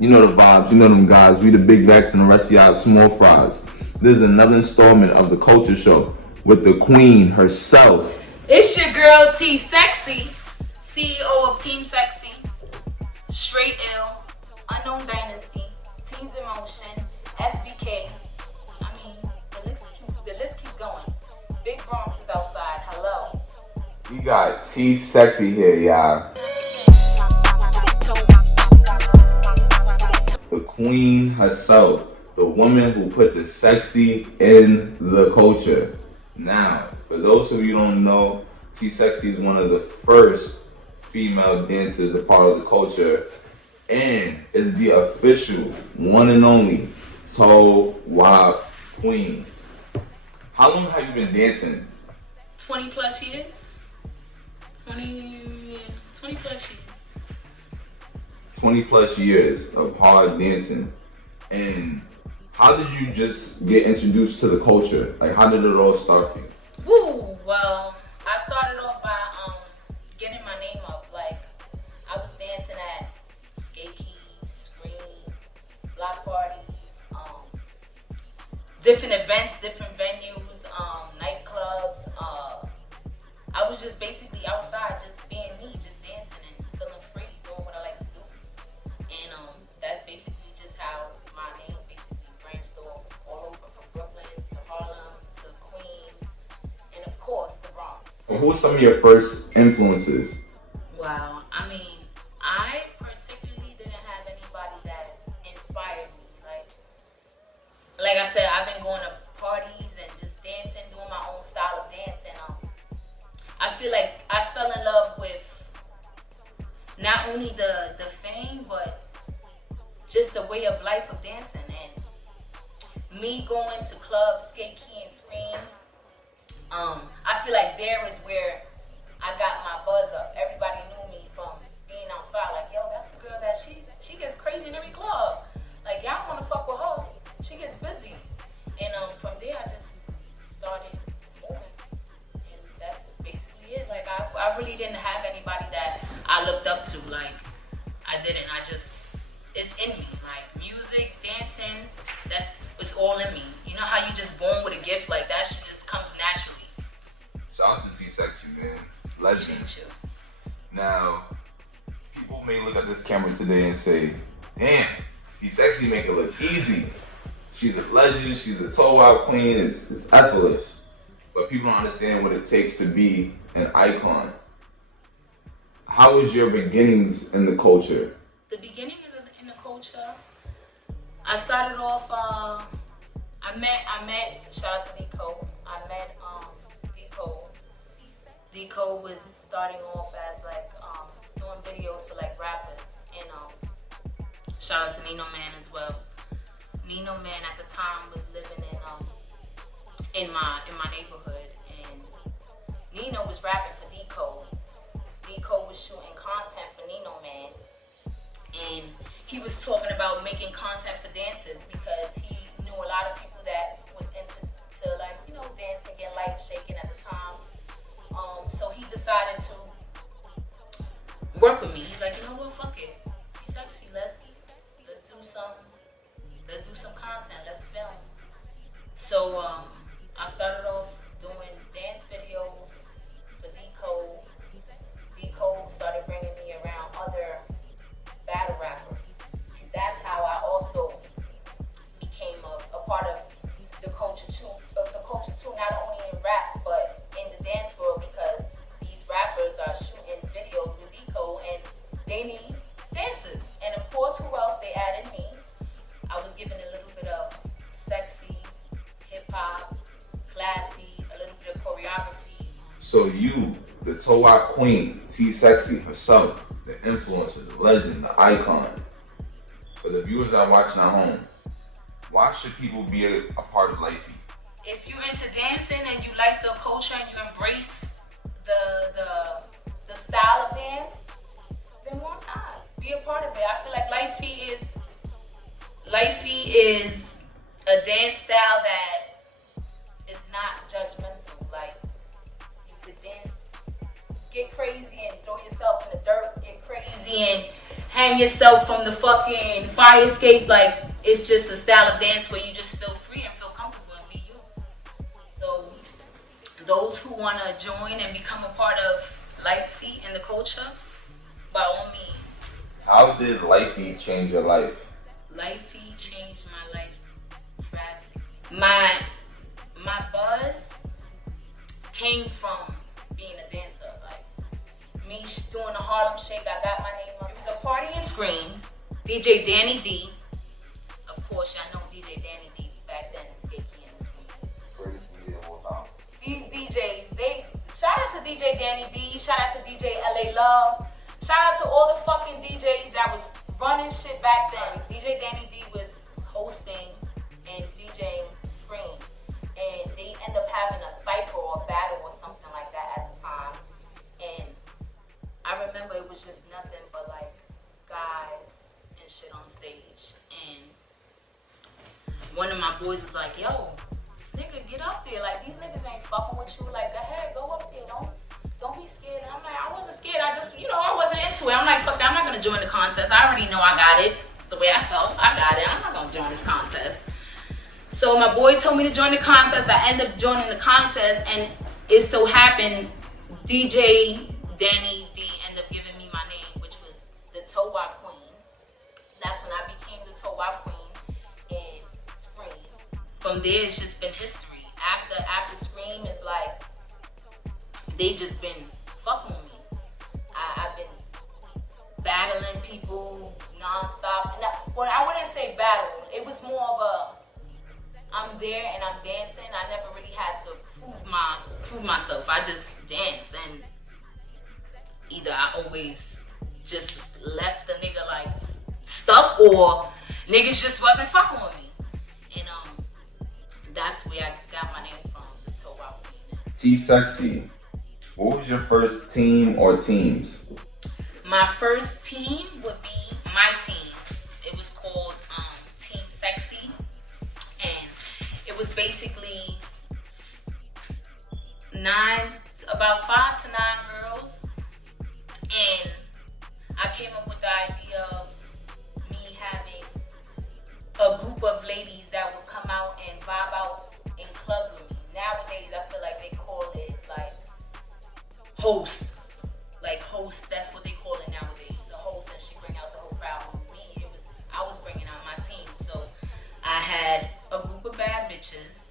You know the vibes, you know them guys. We the big backs and the rest of y'all small fries. This is another installment of the Culture Show with the queen herself. It's your girl T Sexy, CEO of Team Sexy, Straight Ill, Unknown Dynasty, Teams in Motion, SBK. I mean, the list keeps going. Big Bronx is outside. Hello. We got T Sexy here, y'all. The queen herself, the woman who put the sexy in the culture. Now, for those of you who don't know, T Sexy is one of the first female dancers a part of the culture and is the official one and only WHOP queen. How long have you been dancing? 20 plus years. 20 plus years. 20 plus years of hard dancing. And how did you just get introduced to the culture? Like, how did it all start for you? Woo, well, I started off by getting my name up. Like, I was dancing at skate keys, screen, block parties, different events, different venues, nightclubs. I was just basically outside, just being me, just dancing and feeling free, doing what I like to do. And that's basically just how my name basically branched off all over, from Brooklyn to Harlem to Queens, and of course the Bronx. And who were some of your first influences? Wow, I mean, I particularly didn't have anybody that inspired me. Like I said, I've been going to parties and just dancing, doing my own style of dance, and I feel like I fell in love with not only the fame, but just the way of life of dancing. And me going to clubs, skate key and scream, I feel like there is where I got my buzz up. Everybody knew me from being outside. Like, yo, that's the girl that she gets crazy in every club. Like, y'all want to fuck with her. She gets busy. And from there, I just started moving. And that's basically it. Like, I really didn't have anybody that I looked up to. Like, I didn't. It's in me. Like, music, dancing, it's all in me. You know how you just born with a gift? Like, that shit just comes naturally. Shout out to T Sexy, man. Legend. Now, people may look at this camera today and say, damn, T Sexy make it look easy. She's a legend, she's a toe-out queen, it's effortless. But people don't understand what it takes to be an icon. How was your beginnings in the culture? The beginning in the culture, I started off, I met, shout out to D-Code, I met D-Code. D-Code was starting off as like, doing videos for like rappers, and shout out to Nino Man as well. Nino Man at the time was living in my neighborhood, and Nino was rapping for D-Code. D-Code was shooting content for Nino Man, and he was talking about making content for dancers because he knew a lot of people that was into like, you know, dancing, getting life shaking at the time. So he decided to work with me. He's like, you know what, fuck it, T Sexy, let's do some content, let's film. So I started off doing dance videos for D-Code. D-Code started bringing me around other battle rappers. And that's how I also became a part of the culture too, not only in rap, but in the dance world, because these rappers are shooting videos with D-Code and they need dancers. And of course, who else? They added me. I was given a little bit of sexy, hip-hop, classy, a little bit of choreography. So you, the toe-out queen, T Sexy herself, the influencer, the legend, the icon. For the viewers that are watching at home, why should people be a part of Lite? If you're into dancing and you like the culture and you embrace the style of dance, then why not? Be a part of it. I feel like Lite is a dance style that is not judgmental. Like, you could dance, get crazy and throw yourself in the dirt, get crazy and hang yourself from the fucking fire escape. Like, it's just a style of dance where you just feel free and feel comfortable and be you. So those who want to join and become a part of Lite and the culture, by all means. How did Lite change your life? Lite changed my life drastically. My buzz came from being a dancer. Like, me doing the Harlem Shake, I got my name on. It was a party and scream. DJ Danny D. Of course, y'all know DJ Danny D back then in Skate and the Scream. Greatest DJ of all time. These DJs, they shout out to DJ Danny D, shout out to DJ LA Love, shout out to all the fucking DJs that was running shit back then. DJ Danny D was hosting and DJing Scream, and they end up having a cypher or a battle or something like that at the time. And I remember it was just nothing but like guys and shit on stage. And one of my boys was like, "Yo, nigga, get up there. Like, these niggas ain't fucking with you. Like, go ahead, go up there. Don't be scared." And I'm like, I wasn't scared. I just, I wasn't into it. I'm like, fuck that. I'm not gonna join the contest. I already know I got it. It's the way I felt. I got it. I'm not gonna join this contest. So my boy told me to join the contest. I ended up joining the contest, and it so happened DJ Danny D ended up giving me my name, which was the Toe-Wop Queen. That's when I became the Toe-Wop Queen in Scream. From there, it's just been history. After Scream, it's like they just been fucking with me. I've been battling people nonstop. Well, I wouldn't say battle. It was more of a, I'm there and I'm dancing. I never really had to prove myself. I just dance, and either I always just left the nigga like stuck, or niggas just wasn't fucking with me. And that's where I got my name from, the Toe-Wop Queen. T-Sexy, what was your first team or teams? My first team would be my team. It was called Team Sexy, and it was basically about 5 to 9 girls. And I came up with the idea of me having a group of ladies that would come out and vibe out in clubs with me. Nowadays, I feel like they call it like host. Like host, that's what they call it nowadays. The host, and she bring out the whole crowd. With me, I was bringing out my team. So I had a group of bad bitches,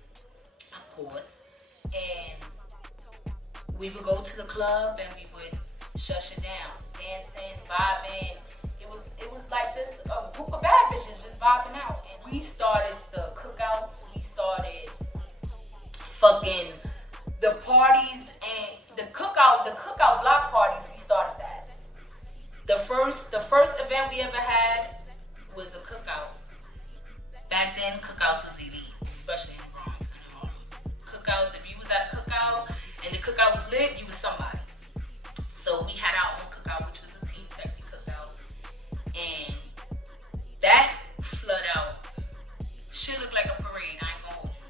of course, and we would go to the club and we would shush it down, dancing, vibing. It was like just a group of bad bitches just vibing out. And we started the cookouts. We started fucking the parties and the cookout block parties. We started that. The first event we ever had was a cookout. Back then, cookouts was elite, especially in the Bronx and Harlem. Cookouts, if you was at a cookout and the cookout was lit, you was somebody. So we had our own cookout, which was a Team Sexy cookout. And that flood out. Shit looked like a parade, I ain't gonna hold you.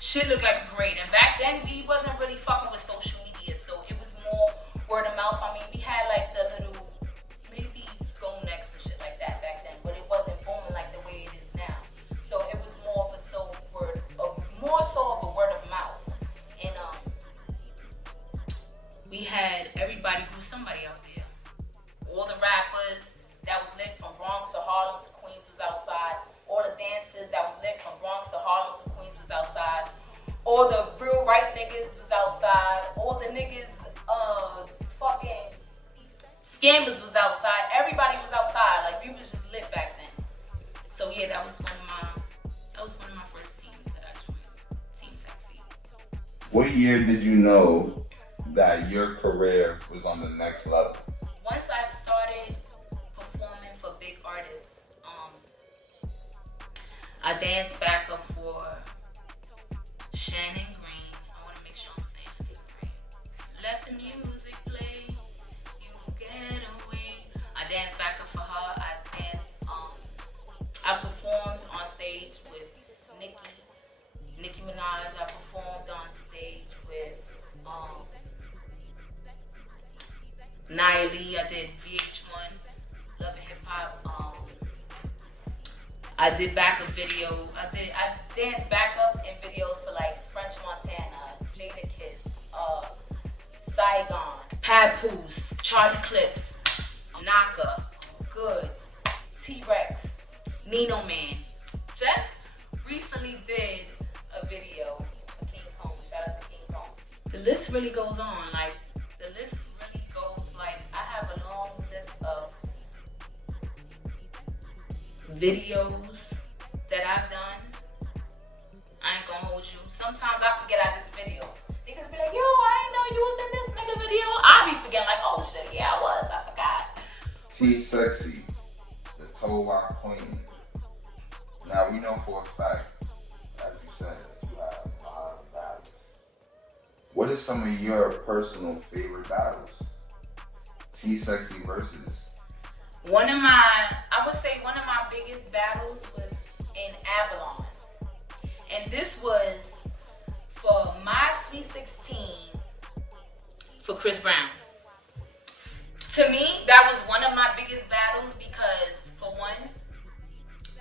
Shit looked like a parade. And back then, we wasn't really fucking with social media, so it was more word of mouth. I mean, we had like the little, maybe Skull Necks and shit like that back then, but it wasn't booming like the way it is now. So it was more of a word of mouth. And we had everybody who was somebody out there. All the rappers that was lit from Bronx to Harlem to Queens was outside. All the dancers that was lit from Bronx to Harlem to Queens was outside. All the real right niggas was outside. All the niggas, fucking scammers was outside. Everybody was outside. Like, we was just lit back then. So yeah, that was one of my first teams that I joined. Team Sexy. What year did you know that your career was on the next level? Once I started performing for big artists, I danced backup for Shannon Green. I want to make sure I'm saying her name right. Let the music play, you get away. I danced backup for her. I performed on stage with Nicki Minaj. I performed on stage with Nia Lee. I did VH1, Love and hop. I did backup video. I danced backup in videos for like French Montana, Jada Kiss, Saigon, Papoose, Charlie Clips, Naka, Goods, T-Rex, Nino Man. Just recently did a video for King Combs. Shout out to King Combs. The list really goes on. Like, the list really goes, like, I have a long list of videos that I've done. I ain't gonna hold you. Sometimes I forget I did the videos. Niggas be like, yo, I didn't know you was in this nigga video. I be forgetting like, oh shit, yeah, I was. I forgot. T Sexy, the toe lock queen. Now we know for a fact, as you said, that you have a lot of battles. What are some of your personal favorite battles? T Sexy versus. I would say one of my biggest battles was in Avalon. And this was for my Sweet 16 for Chris Brown. To me, that was one of my biggest battles because, for one,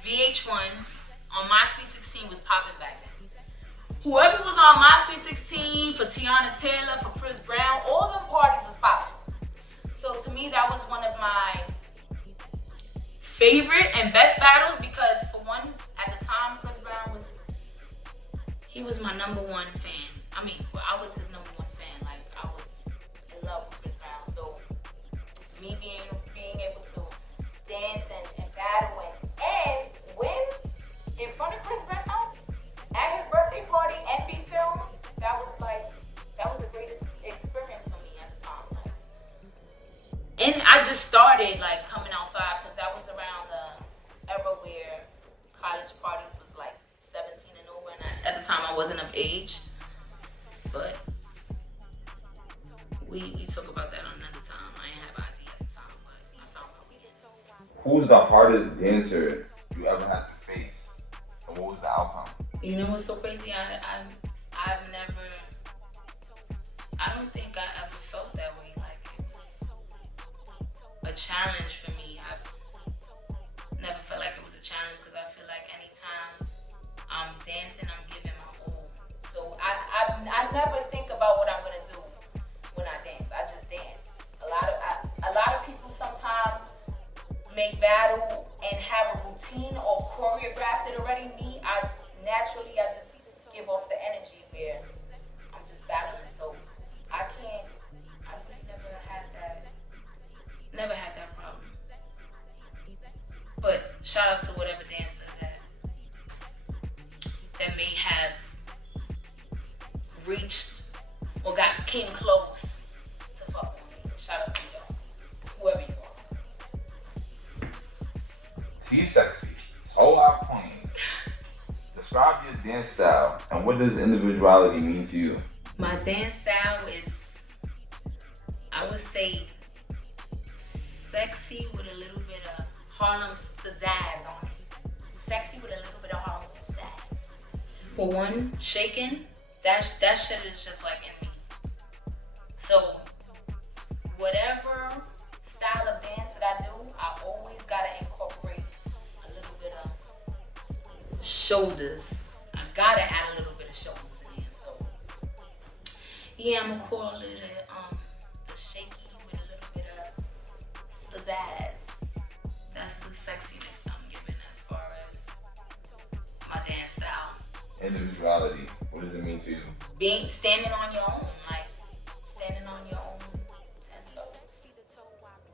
VH1 on my Sweet 16 was popping back then. Whoever was on my Sweet 16 for Tiana Taylor, for Chris Brown, all them parties was popping. So to me, that was one of my favorite and best battles because, for one, at the time, Chris Brown was my number one fan. I mean, well, I was his number one fan. Like, I was in love with Chris Brown. So me being able to dance and battle and win in front of Chris Brown at his birthday party and be filmed, that was the greatest experience for me at the time. Like, and I just started like coming outside because that was around the era where college parties was like 17 and over, and at the time I wasn't of age. But we talk about that on another time. I didn't have an idea at the time, but I found my way. Who's the hardest dancer you ever had to face, and what was the outcome? You know what's so crazy? I've never. I don't think I ever felt that way. Like, it was a challenge for me. I've never felt like it was a challenge because I feel like anytime I'm dancing, I'm giving my all. So I never think about what I'm gonna do when I dance. I just dance. A lot of people sometimes make battle and have a routine or choreographed it already. Me, I just give off the energy where I'm just battling. So I really never had that problem. But shout out to whatever dancer that may have reached or came close to fuck with me. Shout out to y'all, whoever you are. T Sexy, WHOP queen. Describe your dance style and what does individuality mean to you? My dance style is, I would say, sexy with a little bit of Harlem pizzazz on it. Sexy with a little bit of Harlem pizzazz. For one, shaking, that shit is just like in me. So whatever style of dance that I do, I always gotta incorporate a little bit of shoulders. I gotta add a little bit of shoulders in here. So yeah, I'm gonna call it the shaky with a little bit of pizzazz. That's the sexiness I'm giving as far as my dance style. Individuality, what does it mean to you? Standing on your own, like standing on your own 10 toes.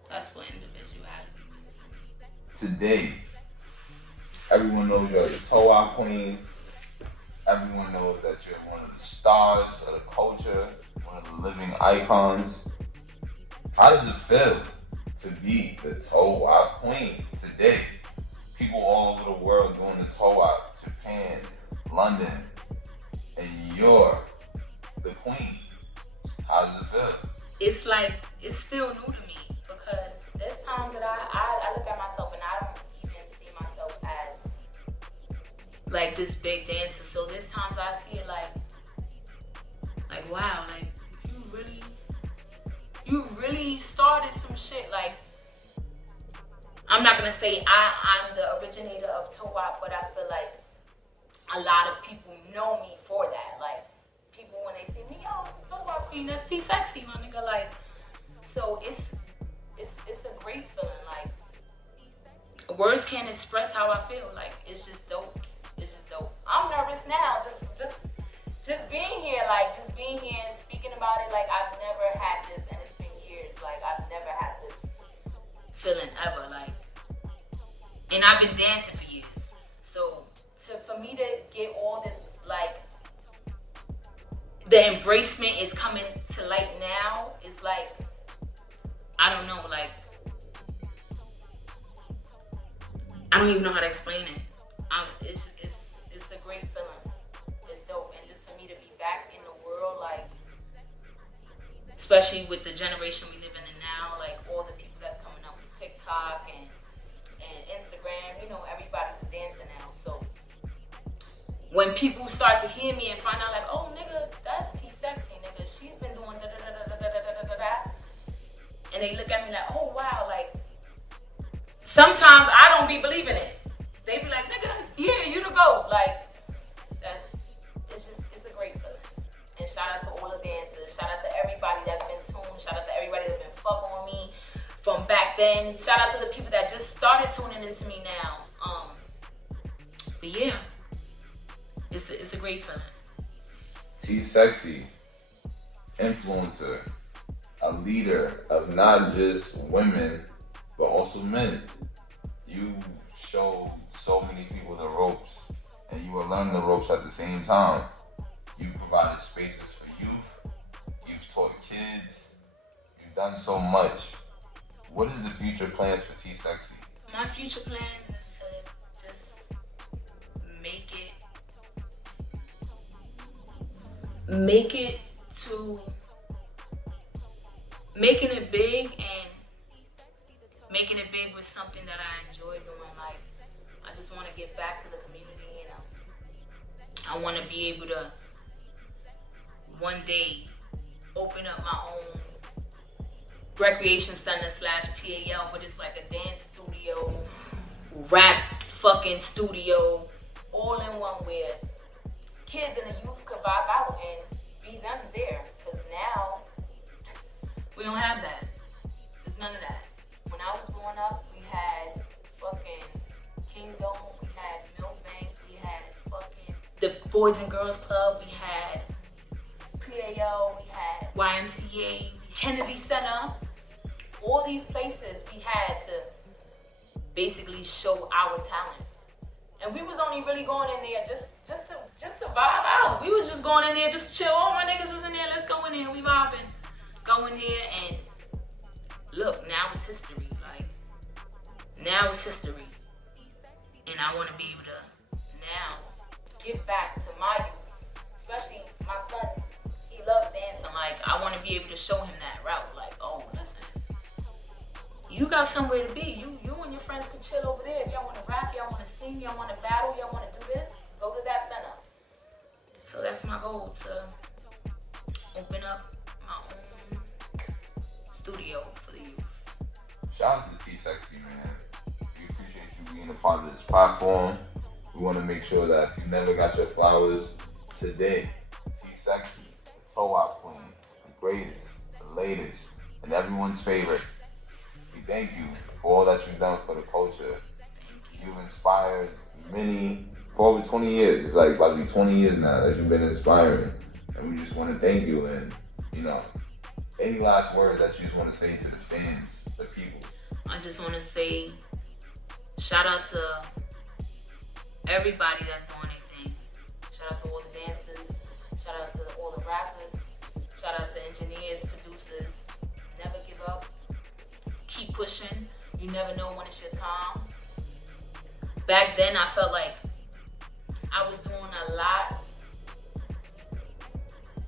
That's what individuality means to me. Today, everyone knows you're the WHOP queen. Everyone knows that you're one of the stars of the culture, one of the living icons. How does it feel to be the WHOP queen today? People all over the world doing the WHOP, Japan, London, and you're the queen. How does it feel? It's like, it's still new to me because there's times that I look at myself and I don't even see myself as like this big dancer. So there's times I see it like wow, like you really started some shit. Like I'm not gonna say I'm the originator of WHOP, but I feel like a lot of people know me for that. Like, people when they see me, yo, it's a WHOP queen, that's T Sexy, my nigga. Like, so it's a great feeling. Like, words can't express how I feel. Like, it's just dope. It's just dope. I'm nervous now, just being here, like, just being here and speaking about it. Like, I've never had this, and it's been years. Like, I've never had this feeling ever. Like, and I've been dancing for years. So for me to get all this, like, the embracement is coming to light now. Is like, I don't know, like, I don't even know how to explain it. It's a great feeling. It's dope, and just for me to be back in the world, like, especially with the generation we live in now, like all the people that's coming up with TikTok and Instagram, you know, everybody's dancing now. So when people start to hear me and find out, like, oh, nigga, that's T Sexy, nigga, she's been doing da da da da da da da da da, and they look at me like, oh wow, like, sometimes I don't be believing it. They be like, nigga, yeah, you the GOAT. Like, it's a great feeling. And shout out to all the dancers. Shout out to everybody that's been tuned. Shout out to everybody that's been fucking with me from back then. Shout out to the people that just started tuning into me now. But yeah, it's a great feeling. T Sexy, influencer, a leader of not just women, but also men. You showed so many people the ropes, and you were learning the ropes at the same time. You provided spaces for youth. You've taught kids. You've done so much. What is the future plans for T Sexy? My future plans is to just make making it big, and making it big with something that I enjoy doing. Like, I just want to give back to the community, you know. I want to be able to one day open up my own recreation center / PAL, but it's like a dance studio, rap fucking studio, all in one, where kids and the youth could vibe out and be them there. Because now we don't have that. There's none of that. When I was growing up, we had fucking Kingdom, we had Millbank, we had fucking the Boys and Girls Club, we had PAL, we had YMCA, Kennedy Center. All these places we had to basically show our talent. And we was only really going in there just to vibe out. We was just going in there just to chill. Oh, my niggas is in there, let's go in there, we vibing. Go in there, and look, now it's history. Like, now it's history. And I want to be able to now give back to my youth, especially my son. He loves dancing. Like, I want to be able to show him that route. Like, oh, listen, you got somewhere to be. You and your friends can chill over there. If y'all want to rap, y'all want to sing, y'all want to battle, y'all want to do this, go to that center. So that's my goal, to open up my own studio for the youth. Shout out to T Sexy, man. We appreciate you being a part of this platform. We want to make sure that if you never got your flowers today, T Sexy, the WHOP queen, the greatest, the latest, and everyone's favorite. We thank you for all that you've done for the culture. You've inspired many for over 20 years. It's like about to be 20 years now that you've been inspiring. And we just want to thank you. And, you know, any last words that you just want to say to the fans, the people? I just want to say shout out to everybody that's doing their thing. Shout out to all the dancers. Shout out to all the rappers. Shout out to engineers, producers. Never give up. Keep pushing. You never know when it's your time. Back then, I felt like I was doing a lot,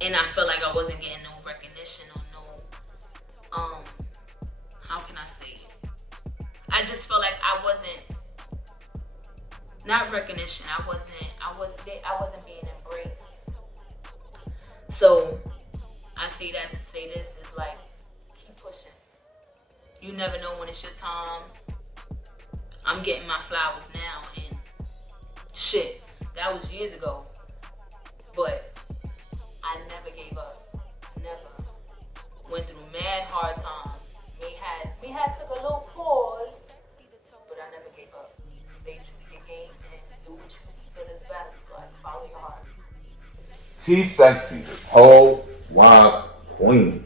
and I felt like I wasn't getting no recognition or no, how can I say it? I just felt like I wasn't, not recognition, I wasn't being embraced. So I say that to say this is like, keep pushing. You never know when it's your time. I'm getting my flowers now, and shit, that was years ago. But I never gave up. Never. Went through mad hard times. We had took a little pause, but I never gave up. Stay true to your game and do what you feel is best. Like follow your heart. T Sexy, the whole WHOP queen.